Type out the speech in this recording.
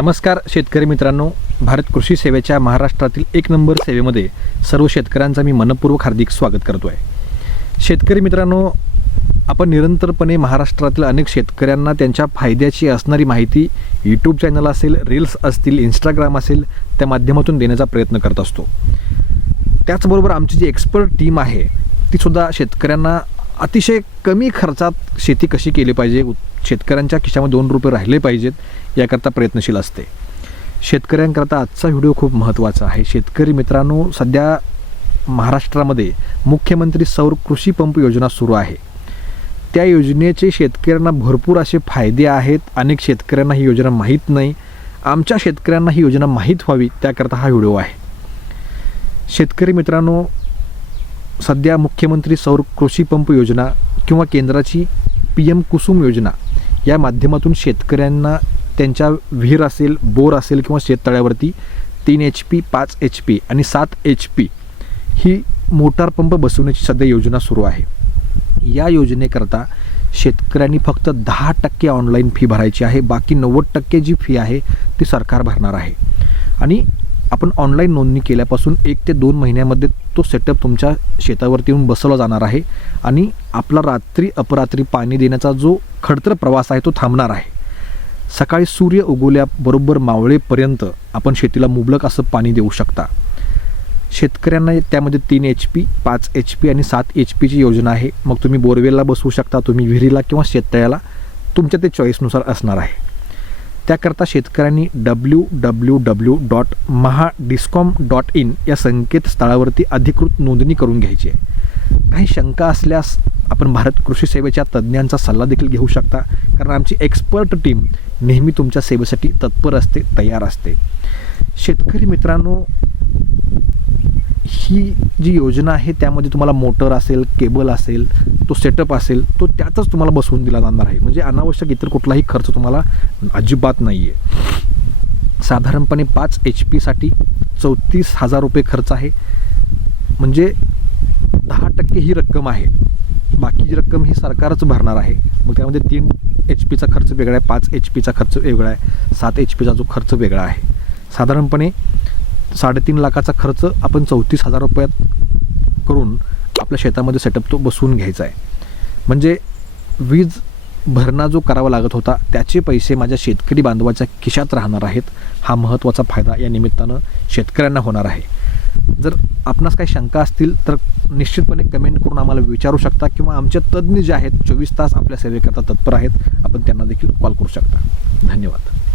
नमस्कार शेतकरी मित्रांनो. भारत कृषी सेवेच्या महाराष्ट्रातील एक नंबर सेवेमध्ये सर्व शेतकऱ्यांचा मी मनपूर्वक हार्दिक स्वागत करतो आहे शेतकरी मित्रांनो आपण निरंतरपणे महाराष्ट्रातील अनेक शेतकऱ्यांना त्यांच्या फायद्याची असणारी माहिती यूट्यूब चॅनल असेल रील्स असतील इंस्टाग्राम असेल त्या माध्यमातून देण्याचा प्रयत्न करत असतो. त्याचबरोबर आमची जी एक्सपर्ट टीम आहे तीसुद्धा शेतकऱ्यांना अतिशय कमी खर्चात शेती कशी केली पाहिजे शेतकऱ्यांच्या खिशामध्ये दोन रुपये राहिले पाहिजेत याकरता प्रयत्नशील असते. शेतकऱ्यांकरता आजचा व्हिडिओ खूप महत्त्वाचा आहे. शेतकरी मित्रांनो सध्या महाराष्ट्रामध्ये मुख्यमंत्री सौर कृषी पंप योजना सुरू आहे. त्या योजनेचे शेतकऱ्यांना भरपूर असे फायदे आहेत. अनेक शेतकऱ्यांना ही योजना माहीत नाही. आमच्या शेतकऱ्यांना ही योजना माहीत व्हावी त्याकरता हा व्हिडिओ आहे. शेतकरी मित्रांनो सध्या मुख्यमंत्री सौर कृषी पंप योजना किंवा केंद्राची पी एम कुसुम योजना या माध्यमातून शेतकऱ्यांना त्यांच्या विहीर असेल बोर असेल किंवा शेततळ्यावरती तीन एच पी पाच एच पी आणि सात एच पी ही मोटार पंप बसवण्याची सध्या योजना सुरू आहे. या योजनेकरता शेतकऱ्यांनी फक्त दहा टक्के ऑनलाईन फी भरायची आहे. बाकी नव्वद टक्के जी फी आहे ती सरकार भरणार आहे. आणि आपण ऑनलाईन नोंदणी केल्यापासून एक ते दोन महिन्यामध्ये तो सेटअप तुमच्या शेतावरती येऊन बसवला जाणार आहे. आणि आपला रात्री अपरात्री पाणी देण्याचा जो खडतर प्रवास आहे तो थांबणार आहे. सकाळी सूर्य उगवल्याबरोबर मावळेपर्यंत आपण शेतीला मुबलक असं पाणी देऊ शकता. शेतकऱ्यांना त्यामध्ये तीन एच पी पाच एच पी आणि सात एच पीची योजना आहे. मग तुम्ही बोरवेलला बसवू शकता तुम्ही विहिरीला किंवा शेततळ्याला. तुमच्या ते चॉईसनुसार असणार आहे. त्याकरता शेतकऱ्यांनी W W W dot Mahadiscom dot in या संकेतस्थळावरती अधिकृत नोंदणी करून घ्यायची आहे. काही शंका असल्यास आपण भारत कृषी सेवेच्या तज्ज्ञांचा सल्ला देखील घेऊ शकता. कारण आमची एक्सपर्ट टीम नेहमी तुमच्या सेवेसाठी तत्पर असते तयार असते. शेतकरी मित्रांनो ही जी योजना आहे त्यामध्ये तुम्हाला मोटर असेल केबल असेल तो सेटअप असेल तो त्यातच तुम्हाला बसवून दिला जाणार आहे. म्हणजे अनावश्यक इतर कुठलाही खर्च तुम्हाला अजिबात नाही आहे साधारणपणे पाच एच पीसाठी चौतीस हजार रुपये खर्च आहे. म्हणजे दहा टक्के ही रक्कम आहे. बाकीची रक्कम ही सरकारच भरणार आहे. मग त्यामध्ये तीन एच पीचा खर्च वेगळा आहे पाच एच पीचा खर्च वेगळा आहे सात एच पीचा जो खर्च वेगळा आहे. साधारणपणे साडेतीन लाखाचा खर्च आपण चौतीस हजार रुपयात करून आपल्या शेतामध्ये सेटअप तो बसवून घ्यायचा आहे. म्हणजे वीज भरणा जो करावा लागत होता त्याचे पैसे माझ्या शेतकरी बांधवाच्या खिशात राहणार आहेत. हा महत्त्वाचा फायदा या निमित्तानं शेतकऱ्यांना होणार आहे. जर आपणास काही शंका असतील तर निश्चितपणे कमेंट करून आम्हाला विचारू शकता किंवा आमचे तज्ज्ञ जे आहेत चोवीस तास आपल्या सेवेकरता तत्पर आहेत आपण त्यांना देखील कॉल करू शकता. धन्यवाद.